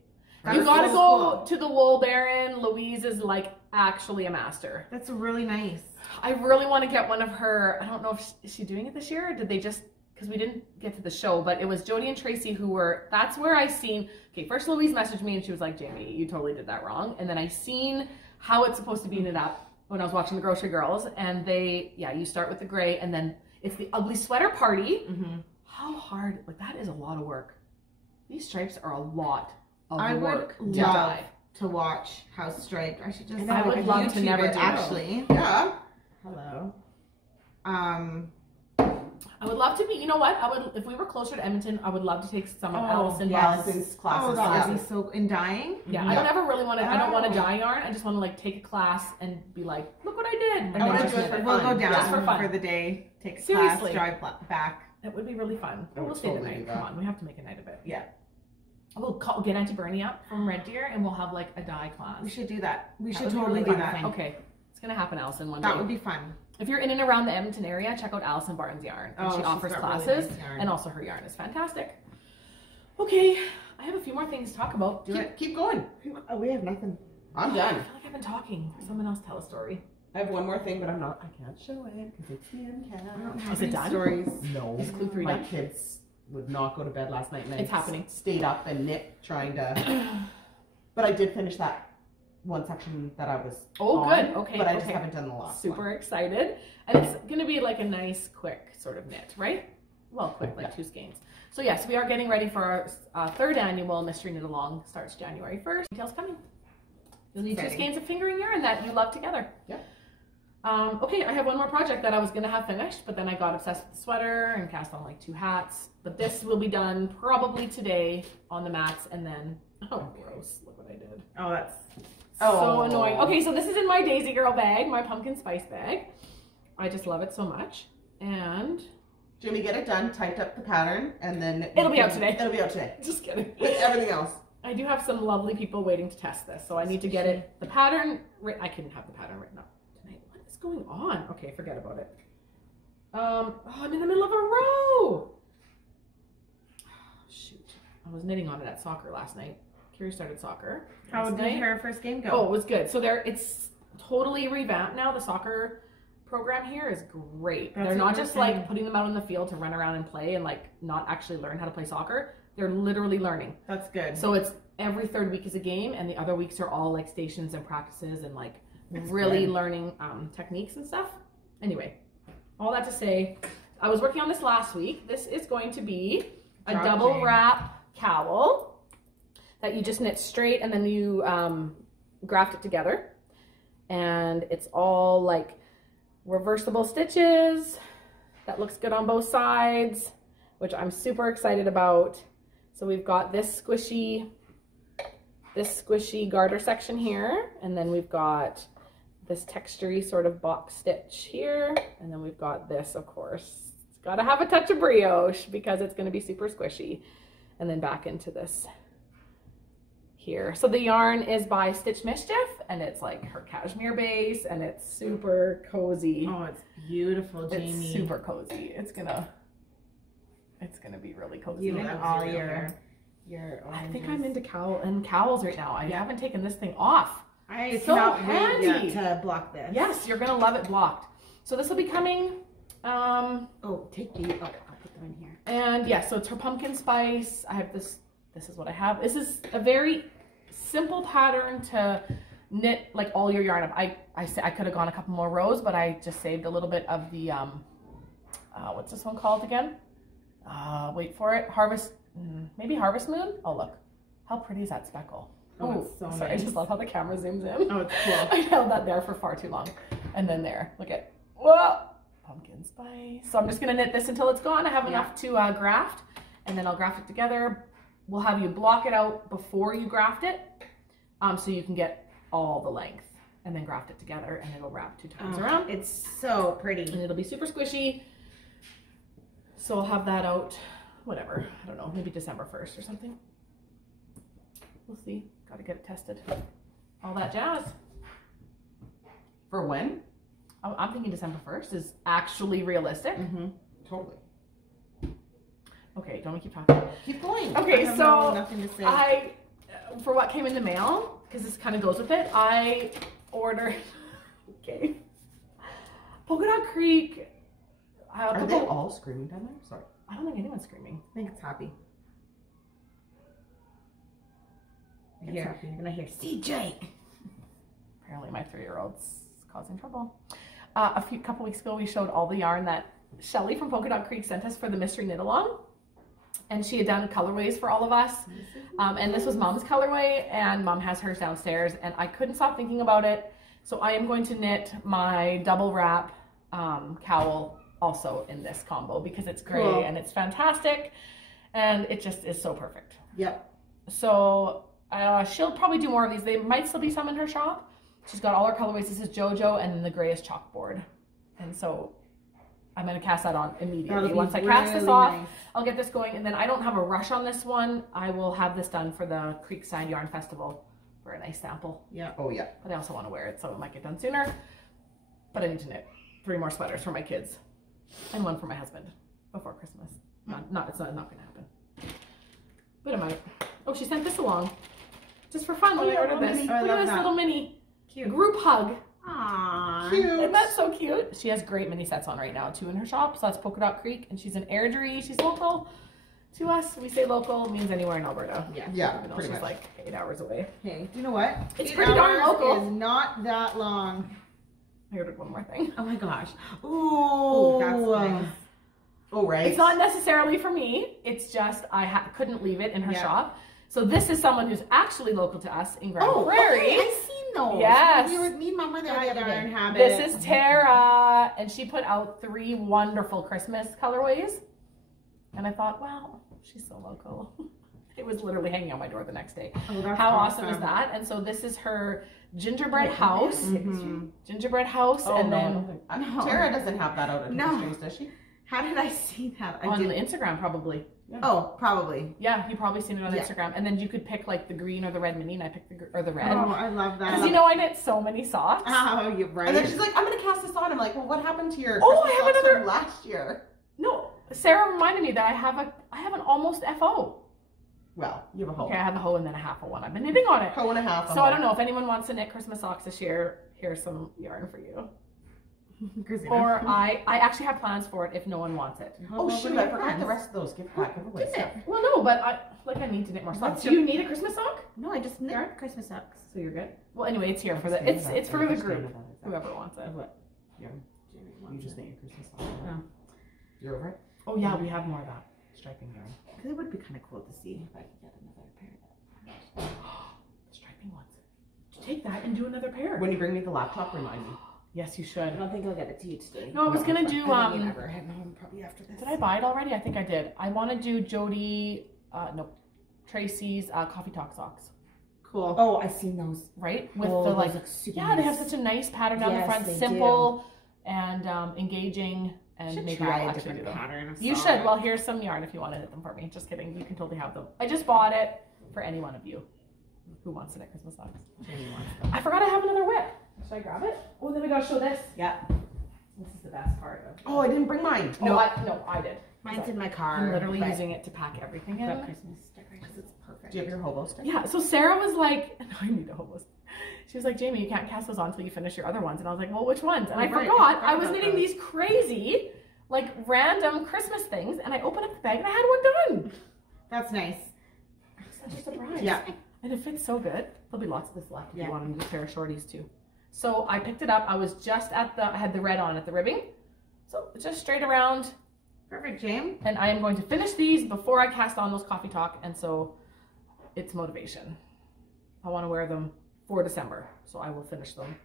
That You is gotta so go cool. to the Wool Baron. Louise is like actually a master. That's really nice. I really want to get one of her. I don't know if is she doing it this year or did they just, because we didn't get to the show, but it was Jody and Tracy who were, that's where I seen, okay, first Louise messaged me and she was like, Jamie, you totally did that wrong. And then I seen how it's supposed to be knit up when I was watching the Grocery Girls, and they, yeah, you start with the gray and then it's the ugly sweater party. How hard, like that is a lot of work. These stripes are a lot of work to love dye. to watch how striped. I should just. I would love to never do actually. Yeah. Hello. I would love to be, you know what? I would, if we were closer to Edmonton, I would love to take some of Allison's Allison's classes. Oh, that would be so in dyeing. Yeah, I don't ever really want to. I don't want to dye yarn. I just want to like take a class and be like, look what I did. And I then wanna just do it for knit We'll fun. go down Just for fun. the day, take a Seriously. class, drive back. It would be really fun. I would We'll stay totally the do night. that. Come on, we have to make a night of it. Yeah. We'll get Auntie Bernie up from Red Deer and we'll have like a dye class. We should do that. We That should would be totally really do fun. that. Okay, it's gonna happen, Allison, one That day. would be fun. If you're in and around the Edmonton area, check out Allison Barnes Yarn. And she she's offers got really classes, nice yarn. and also her yarn is fantastic. Okay, I have a few more things to talk about. Keep going. Oh, we have nothing. I'm I done. feel like I've been talking. Someone else tell a story. I have one more thing, but I can't show it because it's the end cap. I don't have Is it any done? stories. No. Is Clue 3 My done? kids would not go to bed last night, and It's happening. Stayed up and knit, trying to. But I did finish that one section that I was. Oh, on, good. Okay, But I just okay. haven't done the last Super one. excited. And it's going to be like a nice, quick sort of knit, right? Well, quick, like 2 skeins. So yes, we are getting ready for our 3rd annual Mystery Knit Along. Starts January 1st. Details coming. You'll need 2 Exciting. skeins of fingering yarn that you love together. Yeah. Okay, I have one more project that I was going to have finished, but then I got obsessed with the sweater and cast on like 2 hats. But this will be done probably today on the mats, and then, oh, gross, look what I did. Oh, that's. So annoying. Okay, so this is in my Daisy Girl bag, my pumpkin spice bag. I just love it so much. And Jimmy, get it done, typed up the pattern, and then It'll be out today. It'll be out today. just kidding. With everything else. I do have some lovely people waiting to test this, so I need to get it. The pattern, I couldn't have the pattern written up tonight. What is going on? Okay, forget about it. Oh, I'm in the middle of a row. Shoot, I was knitting on it at soccer last night. Kiri started soccer. How last did night. her first game go? Oh, it was good. So it's totally revamped now. The soccer program here is great. That's They're not what just we're saying. like putting them out in the field to run around and play and like not actually learn how to play soccer. They're literally learning. That's good. So it's every 3rd week is a game, and the other weeks are all like stations and practices and like really good. learning techniques and stuff. Anyway, all that to say, I was working on this last week. This is going to be a Drop double chain. wrap cowl that you just knit straight and then you graft it together. And it's all like reversible stitches. That looks good on both sides, which I'm super excited about. So we've got this squishy garter section here, and then we've got this textury sort of box stitch here, and then we've got this, of course. It's got to have a touch of brioche because it's going to be super squishy. And then back into this here. So the yarn is by Stitch Mischief, and it's like her cashmere base, and it's super cozy. Oh, it's beautiful, Jamie. It's super cozy. It's gonna be really cozy. You love all your I think oranges. I'm into cowls right now. I haven't taken this thing off. I so cannot handy. wait to block this. Yes, you're gonna love it blocked. So this will be coming. Oh, take these. Oh, I'll put them in here. And yeah, so it's her pumpkin spice. I have this. This is what I have. This is a very simple pattern to knit like all your yarn up. I could have gone a couple more rows, but I just saved a little bit of the what's this one called again? Wait for it. Maybe Harvest Moon. Oh look, how pretty is that speckle? Oh, it's so sorry, nice. I just love how the camera zooms in. Oh, it's cool. I held that there for far too long. And then there, look at, whoa, pumpkin spice. So I'm just gonna knit this until it's gone. I have enough to graft, and then I'll graft it together. We'll have you block it out before you graft it, so you can get all the length, and then graft it together, and it'll wrap 2 times around. It's so pretty. And it'll be super squishy. So I'll have that out, whatever, I don't know, maybe December 1st or something. We'll see, gotta get it tested. All that jazz. For when? I'm thinking December 1st is actually realistic. Mm-hmm. Totally. Okay, don't we keep talking? Keep going. Okay, I have so nothing to say. I, for what came in the mail, because this kind of goes with it, I ordered, okay, Polka Dot Creek. Are they all screaming down there? Sorry. I don't think anyone's screaming. I think it's happy. It's Here, happy. you're gonna hear CJ. Apparently my 3-year-old's causing trouble. Couple weeks ago, we showed all the yarn that Shelly from Polka Dot Creek sent us for the Mystery Knit Along. and she had done colorways for all of us. And this was Mom's colorway, and Mom has hers downstairs, and I couldn't stop thinking about it. So I am going to knit my double wrap cowl also in this combo because it's gray and it's fantastic, and it just is so perfect. Yep. So she'll probably do more of these. They might still be some in her shop. She's got all her colorways. This is JoJo, and then the gray is chalkboard. And so I'm going to cast that on immediately. Once I cast this off, I'll get this going. And then I don't have a rush on this one. I will have this done for the Creekside Yarn Festival for a nice sample. Yeah. Oh, yeah. But I also want to wear it, so it might get done sooner. But I need to knit 3 more sweaters for my kids and 1 for my husband before Christmas. It's not going to happen. But it might. Oh, she sent this along just for fun when I ordered this. Look at this little mini group hug. Aww. Cute. Isn't that so cute? She has great mini sets on right now too in her shop. So that's Polka Dot Creek, and she's in Airdrie. She's local to us. We say local means anywhere in Alberta. Yeah, Even though pretty she's much. like 8 hours away. Okay, do you know what? It's 8 pretty darn hours local. is not that long. I ordered one more thing. Oh my gosh. Ooh, that's nice. Oh, right. It's not necessarily for me. It's just I couldn't leave it in her shop. So this is someone who's actually local to us in Grande Prairie. Okay, I've seen those. Yes. Me and Mom were there the other day. This is Tara, and she put out 3 wonderful Christmas colorways. And I thought, wow, she's so local. It was literally hanging on my door the next day. Oh, that's How awesome is that? And so this is her gingerbread house. Gingerbread house, and then Tara doesn't have that out at Christmas, does she? How did I see that? on Instagram probably. Yeah. Oh, probably. Yeah, you probably seen it on Instagram. And then you could pick like the green or the red mini, and I picked the red. Oh, I love that. Because you know I knit so many socks. Oh, you're right. And then she's like, I'm going to cast this on. I'm like, well, what happened to your Oh, Christmas I have socks another- from last year? No, Sarah reminded me that I have an almost FO. Well, you have a hoe. Okay, I have a hoe and then a half of one. I've been knitting on it. Hoe and a half. So I don't know if anyone wants to knit Christmas socks this year. Here's some yarn for you. Or I actually have plans for it if no one wants it. Oh, shoot, I forgot the rest of those gift pack giveaways. Well, no, but I need to knit more socks. Do you need a Christmas sock? No, I just knit Christmas socks. So you're good. Well, anyway, it's here for the it's for the group. Whoever wants it. You just knit your Christmas socks. Oh. You're over it? Oh yeah, we have more of that striping yarn. Because it would be kind of cool to see if I could get another pair. The striping ones. Take that and do another pair. When you bring me the laptop, remind me. Yes, you should. I don't think I'll get it to you today. No, I was gonna do probably after this. Did I buy it already? I think I did. I want to do Tracy's Coffee Talk socks. Cool. Oh, I've seen those. Right? With the like look super they have such a nice pattern down the front, they simple and engaging, and Should maybe try I'll a actually do different them. pattern of You sock. should. Well, here's some yarn if you want to knit them for me. Just kidding. You can totally have them. I just bought it for any one of you who wants to knit Christmas socks. I forgot I have another whip. Should I grab it? Oh, then we gotta show this. Yeah. This is the best part of. Oh, I didn't bring mine. No, I did. Mine's in my car. I'm literally using it to pack everything in. Christmas decorations. It's perfect. Do you have your hobo stick? Yeah, so Sarah was like, no, I need a hobo stick. She was like, Jamie, you can't cast those on until you finish your other ones. And I was like, well, which ones? And I forgot. I was knitting these crazy, like, random Christmas things. And I opened up the bag and I had one done. That's nice. Such a surprise. Yeah. And it fits so good. There'll be lots of this left if you want to do a pair of shorties too. So I picked it up. I was just I had the red on at the ribbing. So just straight around. Perfect, James. And I am going to finish these before I cast on those Coffee Talk. And so it's motivation. I want to wear them for December. So I will finish them.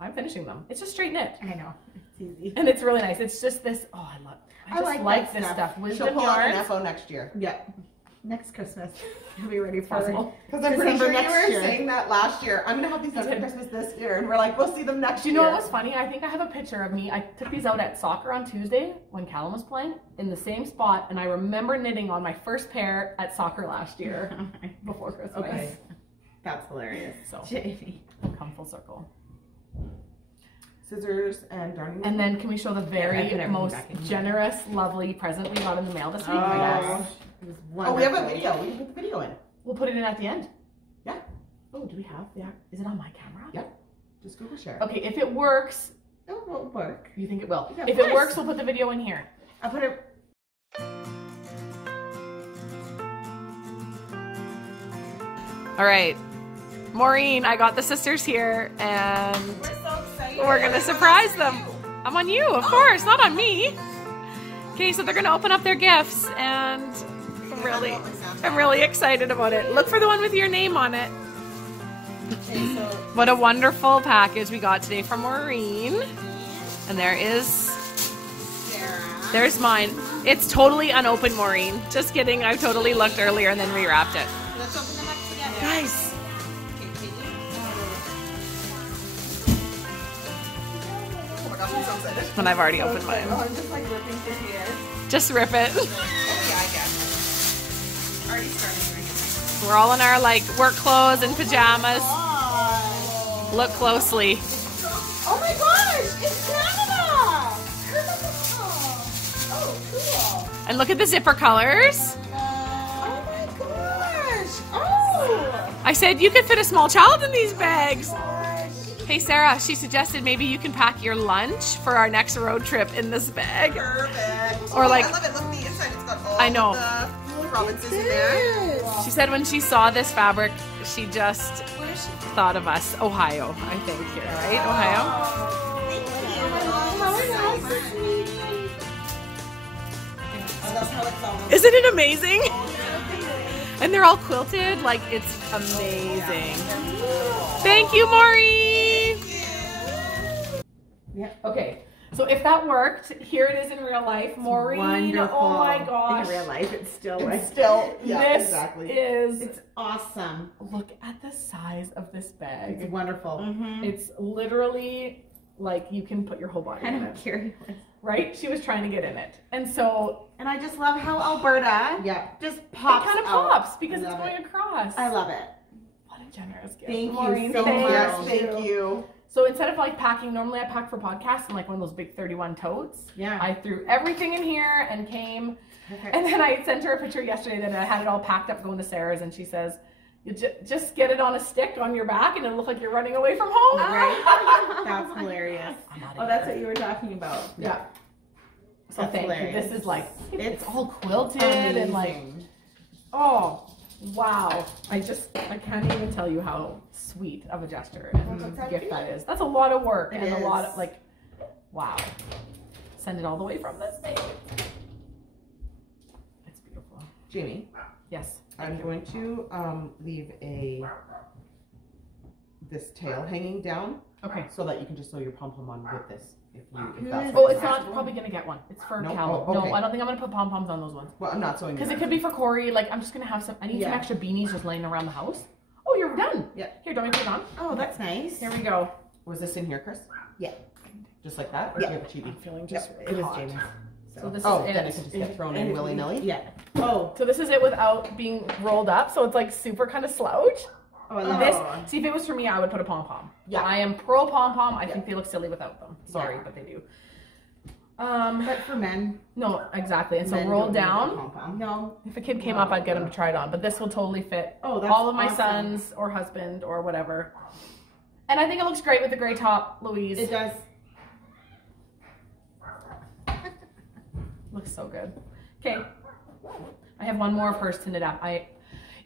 I'm finishing them. It's just straight knit. I know. It's easy. And it's really nice. It's just this. Oh, I just like this stuff. She'll Wisdom pull out an yarns. FO next year. Yeah. Next Christmas. You'll be ready for Possible. Because I'm pretty December sure you next were year. saying that last year. I'm going to have these done for Christmas this year. And we're like, we'll see them next Do year. you know what was funny? I think I have a picture of me. I took these out at soccer on Tuesday when Callum was playing in the same spot. And I remember knitting on my first pair at soccer last year before Christmas. Okay. That's hilarious. So Jamie. come full circle. Scissors and darning. And then can we show the very most generous, lovely present we got in the mail this week? Yes. Oh, we have a video. We can put the video in. We'll put it in at the end. Yeah. Oh, do we have? Yeah. Is it on my camera? Yeah. Just Google share. Okay, if it works, It won't work. you think it will? Yeah, If of it course. works, we'll put the video in here. I'll put it. All right, Maureen, I got the sisters here, and We're so excited. we're gonna surprise them. I'm on you, of course, not on me. Okay, so they're gonna open up their gifts, and I'm really excited about it. Look for the one with your name on it. What a wonderful package we got today from Maureen. And there's mine. It's totally unopened, Maureen. Just kidding. I totally looked earlier and then rewrapped it. Let's open them up together. Nice. When I've already opened mine. I'm just like ripping through here. Just rip it. Oh yeah, I guess. Already starting. We're all in our like work clothes and pajamas. Look closely. Oh my gosh, it's Canada! Oh, cool. And look at the zipper colors. Oh my gosh. Oh. I said you could fit a small child in these bags. Hey Sarah, she suggested maybe you can pack your lunch for our next road trip in this bag. Perfect. Or like, I love it. Look, the inside. It's got all I know. the provinces in there. She said when she saw this fabric, she just thought of us. Ohio, I think here, right? Ohio. Isn't it amazing? And they're all quilted. Like, it's amazing. Thank you, Maureen. Yeah. Okay. So if that worked, here it is in real life. Maureen, Wonderful. oh my gosh. In real life, it's still Yeah, This exactly. is, It's awesome. look at the size of this bag. It's wonderful. It's literally like you can put your whole body in I'm it. curious. Right? She was trying to get in it. And so And I just love how Alberta just pops it kind of out. pops because I it's love going across. I love it. What a generous gift. Thank you Maureen, so thank much. Yes, thank you. So instead of like packing, normally I pack for podcasts in like one of those big 31 totes. Yeah. I threw everything in here and came. Okay. And then I sent her a picture yesterday that I had it all packed up going to Sarah's, and she says, you just get it on a stick on your back and it'll look like you're running away from home. Right? That's hilarious. I'm outta Oh, that's what you were talking about. Yeah. So That's thank hilarious. you. This is like, it's It's all quilted and like, Amazing. oh, wow. I can't even tell you how sweet of a gesture and gift that is. That's a lot of work and a lot of like, wow. Send it all the way from this thing. It's beautiful. Jamie, Yes. I'm going to leave this tail hanging down Okay. so that you can just sew your pom pom on with this. If that's Oh, what it's you not want. probably gonna get one. It's for No? Cal. Oh, okay. No, I don't think I'm gonna put pom poms on those ones. Well, I'm not sewing. Because it could be for Corey. Like, I'm just gonna have some. I need some extra beanies just laying around the house. Oh, you're done. Yeah. Here, don't we put it on? Oh, that's nice. Here we go. Was this in here, Chris? Yeah. Just like that? Or Yeah. do you have a chibi? I'm feeling just It was caught. Jamie's. So this Oh, is then it. it can just get thrown in willy nilly? Yeah. Oh. So this is it without being rolled up. So it's like super kind of slouch. Oh, I love This, it. see, if it was for me, I would put a pom pom. Yeah. I am pro pom pom. I think they look silly without them. Sorry, but they do. But for men, No, exactly. And so Men roll don't need a down. pom-pom. no. If a kid came up, I'd get him to try it on. But this will totally fit Oh, that's all of my awesome. sons or husband or whatever. And I think it looks great with the gray top, Louise. It does. Looks so good. Okay. I have one more of hers to knit up.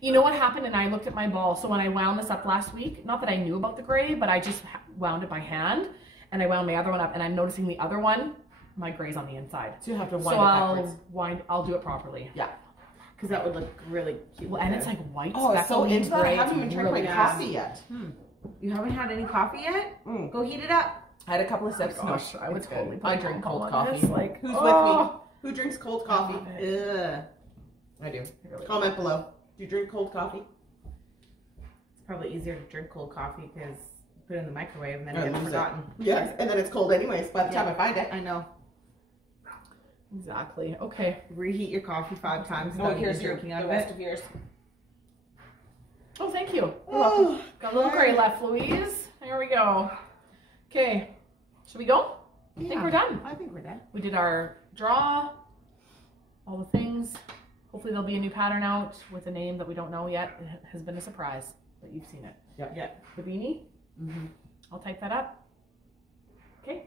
You know what happened? And I looked at my ball. So when I wound this up last week, not that I knew about the gray, but I just wound it by hand. And I wound my other one up. And I'm noticing the other one, my gray's on the inside. So you have to wind So it backwards. I'll do it properly. Yeah. Because that would look really cute. Well, and it's like white. Oh, it's so speckly into that. I gray. haven't It's even tried really my nice. coffee yet. You haven't had any coffee yet? Mm. Go heat it up. I had a couple of sips. Gosh, No, I would it's totally good. put I a drink alcohol cold on coffee. this, like, Who's oh. with me? Who drinks cold coffee? Ugh. I do. Really Comment below. Do you drink cold coffee? It's probably easier to drink cold coffee because you put it in the microwave and then I it gets lose it. forgotten. Yes, and then it's cold anyways by the time I find it. I know. Exactly. Okay. Reheat your coffee 5 times. Oh, without here's even your, drinking the out of rest it. of yours. Oh, thank you. Oh, Got a little gray left, Louise. There we go. Okay. Should we go? I think we're done. I think we're done. We did our draw, all the things. Hopefully there'll be a new pattern out with a name that we don't know yet. It has been a surprise, but you've seen it. yeah. The beanie. Mm-hmm. I'll type that up. Okay.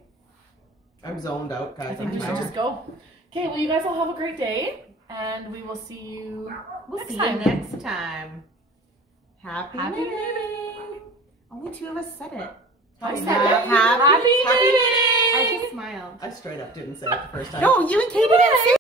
I'm zoned out, guys. I think we I'm should zoned. just go. Okay. Well, you guys all have a great day, and we will see you We'll next see time. you next time. Happy Happy knitting. knitting. Only 2 of us said it. I said Happy it. Happy knitting. knitting. I just smiled. I straight up didn't say it the first time. No, you and Katie didn't say